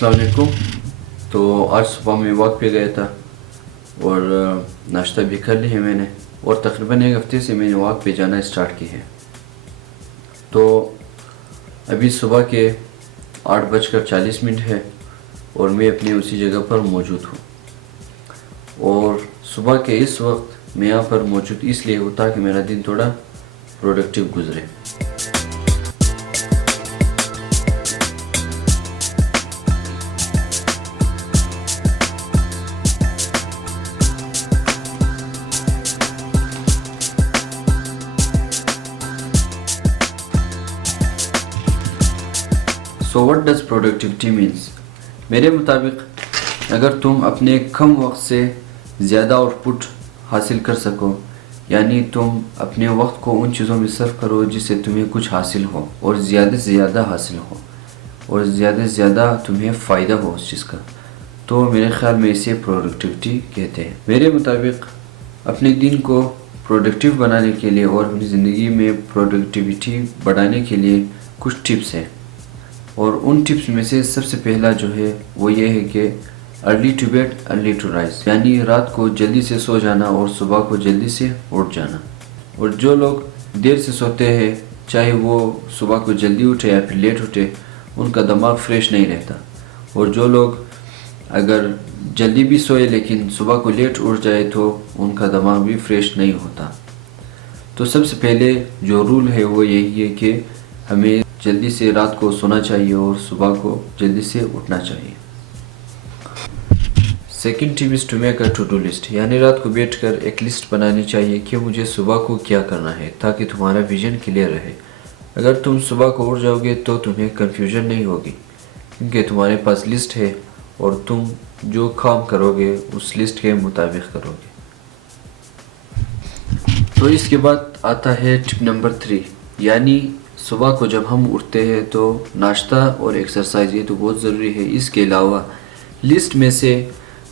अस्सलाम वालेकुम। तो आज सुबह मैं वॉक पे गया था और नाश्ता भी कर लिया है मैंने, और तकरीबन एक हफ़्ते से मैंने वॉक पे जाना स्टार्ट की है। तो अभी सुबह के 8:40 है और मैं अपनी उसी जगह पर मौजूद हूँ। और सुबह के इस वक्त मैं यहाँ पर मौजूद इसलिए हूँ ताकि मेरा दिन थोड़ा प्रोडक्टिव गुजरे। So what does productivity means? मेरे मुताबिक अगर तुम अपने कम वक्त से ज़्यादा आउटपुट हासिल कर सको, यानी तुम अपने वक्त को उन चीज़ों में सर्व करो जिससे तुम्हें कुछ हासिल हो और ज़्यादा से ज़्यादा हासिल हो और ज़्यादा से ज़्यादा तुम्हें फ़ायदा हो उस चीज़ का, तो मेरे ख़्याल में इसे प्रोडक्टिविटी कहते हैं। मेरे मुताबिक अपने दिन को प्रोडक्टिव बनाने के लिए और अपनी ज़िंदगी में प्रोडक्टिविटी बढ़ाने के लिए कुछ टिप्स हैं, और उन टिप्स में से सबसे पहला जो है वो ये है कि early to bed early to rise, यानी रात को जल्दी से सो जाना और सुबह को जल्दी से उठ जाना। और जो लोग देर से सोते हैं, चाहे वो सुबह को जल्दी उठे या फिर लेट उठे, उनका दिमाग फ्रेश नहीं रहता। और जो लोग अगर जल्दी भी सोए लेकिन सुबह को लेट उठ जाए तो उनका दिमाग भी फ्रेश नहीं होता। तो सबसे पहले जो रूल है वो यही है कि हमें जल्दी से रात को सोना चाहिए और सुबह को जल्दी से उठना चाहिए। Second tip is to make a to do list, यानी रात को बैठकर एक लिस्ट बनानी चाहिए कि मुझे सुबह को क्या करना है, ताकि तुम्हारा विजन क्लियर रहे। अगर तुम सुबह को उठ जाओगे तो तुम्हें कन्फ्यूजन नहीं होगी, क्योंकि तुम्हारे पास लिस्ट है और तुम जो काम करोगे उस लिस्ट के मुताबिक करोगे। तो इसके बाद आता है टिप नंबर 3, यानी सुबह को जब हम उठते हैं तो नाश्ता और एक्सरसाइज ये तो बहुत ज़रूरी है। इसके अलावा लिस्ट में से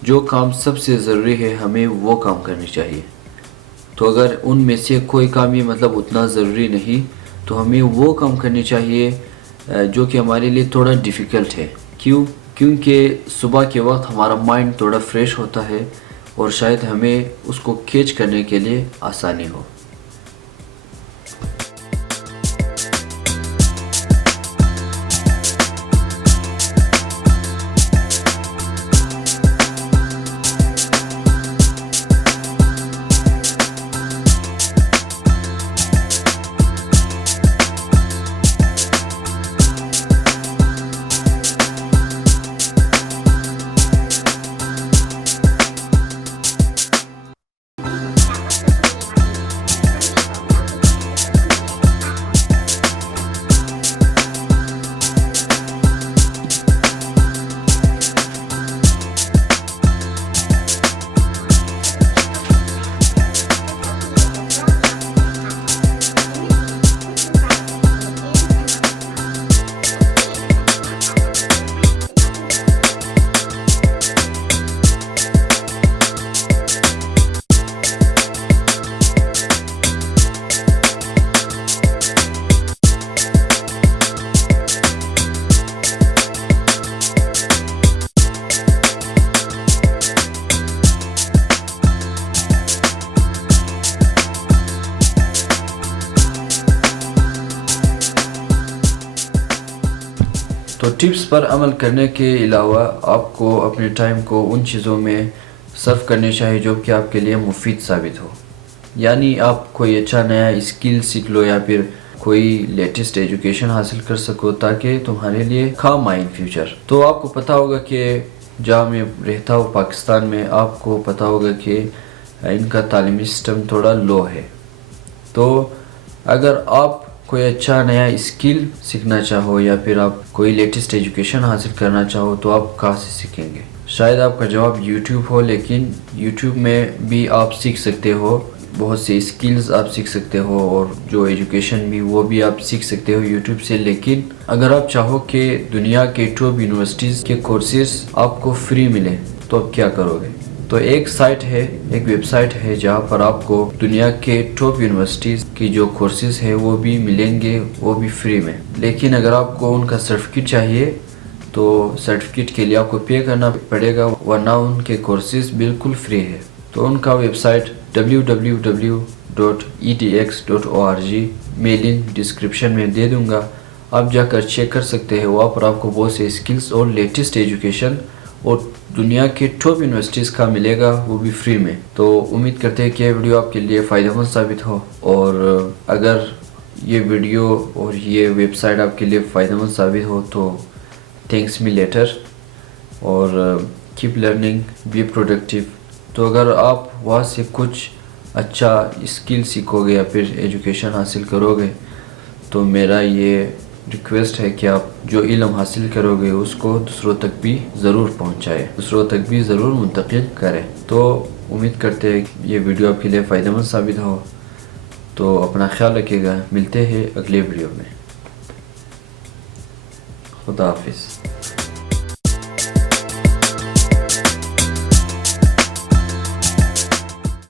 जो काम सबसे ज़रूरी है हमें वो काम करनी चाहिए। तो अगर उनमें से कोई काम ये मतलब उतना ज़रूरी नहीं, तो हमें वो काम करनी चाहिए जो कि हमारे लिए थोड़ा डिफ़िकल्ट है। क्यों? क्योंकि सुबह के वक्त हमारा माइंड थोड़ा फ्रेश होता है और शायद हमें उसको कैच करने के लिए आसानी हो। तो टिप्स पर अमल करने के अलावा आपको अपने टाइम को उन चीज़ों में सर्व करनी चाहिए जो कि आपके लिए मुफीद साबित हो। यानी आप कोई अच्छा नया स्किल सीख लो या फिर कोई लेटेस्ट एजुकेशन हासिल कर सको, ताकि तुम्हारे लिए काम आए इन फ्यूचर। तो आपको पता होगा कि जहाँ मैं रहता हूँ पाकिस्तान में, आपको पता होगा कि इनका तालीमी सिस्टम थोड़ा लो है। तो अगर आप कोई अच्छा नया स्किल सीखना चाहो या फिर आप कोई लेटेस्ट एजुकेशन हासिल करना चाहो, तो आप कहाँ से सीखेंगे? शायद आपका जवाब YouTube हो, लेकिन YouTube में भी आप सीख सकते हो, बहुत से स्किल्स आप सीख सकते हो और जो एजुकेशन भी वो भी आप सीख सकते हो YouTube से। लेकिन अगर आप चाहो कि दुनिया के टॉप यूनिवर्सिटीज़ के कोर्सेज आपको फ्री मिले, तो आप क्या करोगे? तो एक साइट है, एक वेबसाइट है जहाँ पर आपको दुनिया के टॉप यूनिवर्सिटीज़ की जो कोर्सेज है वो भी मिलेंगे, वो भी फ्री में। लेकिन अगर आपको उनका सर्टिफिकेट चाहिए تو سرٹیفکیٹ کے لیے آپ کو پے کرنا پڑے گا، ورنہ ان کے کورسز بالکل فری ہے۔ تو ان کا ویب سائٹ www.edx.org میں لنک ڈسکرپشن میں دے دوں گا، آپ جا کر چیک کر سکتے ہیں۔ وہاں پر آپ کو بہت سے اسکلز اور لیٹسٹ ایجوکیشن اور دنیا کے ٹاپ یونیورسٹیز کا ملے گا، وہ بھی فری میں۔ تو امید کرتے ہیں کہ یہ ویڈیو آپ کے لیے فائدہ مند ثابت ہو، اور اگر یہ ویڈیو اور یہ ویب سائٹ آپ کے لیے فائدہ مند ثابت ہو تو تھینکس می لیٹر، اور کیپ لرننگ، بی پروڈکٹیو۔ تو اگر آپ وہاں سے کچھ اچھا اسکل سیکھو گے یا پھر ایجوکیشن حاصل کرو گے، تو میرا یہ ریکویسٹ ہے کہ آپ جو علم حاصل کرو گے اس کو دوسروں تک بھی ضرور پہنچائے، دوسروں تک بھی ضرور منتقل کریں۔ تو امید کرتے ہیں کہ یہ ویڈیو آپ کے لیے فائدہ مند ثابت ہو۔ تو اپنا خیال رکھیے گا، ملتے ہیں اگلے ویڈیو میں۔ خدا حافظ۔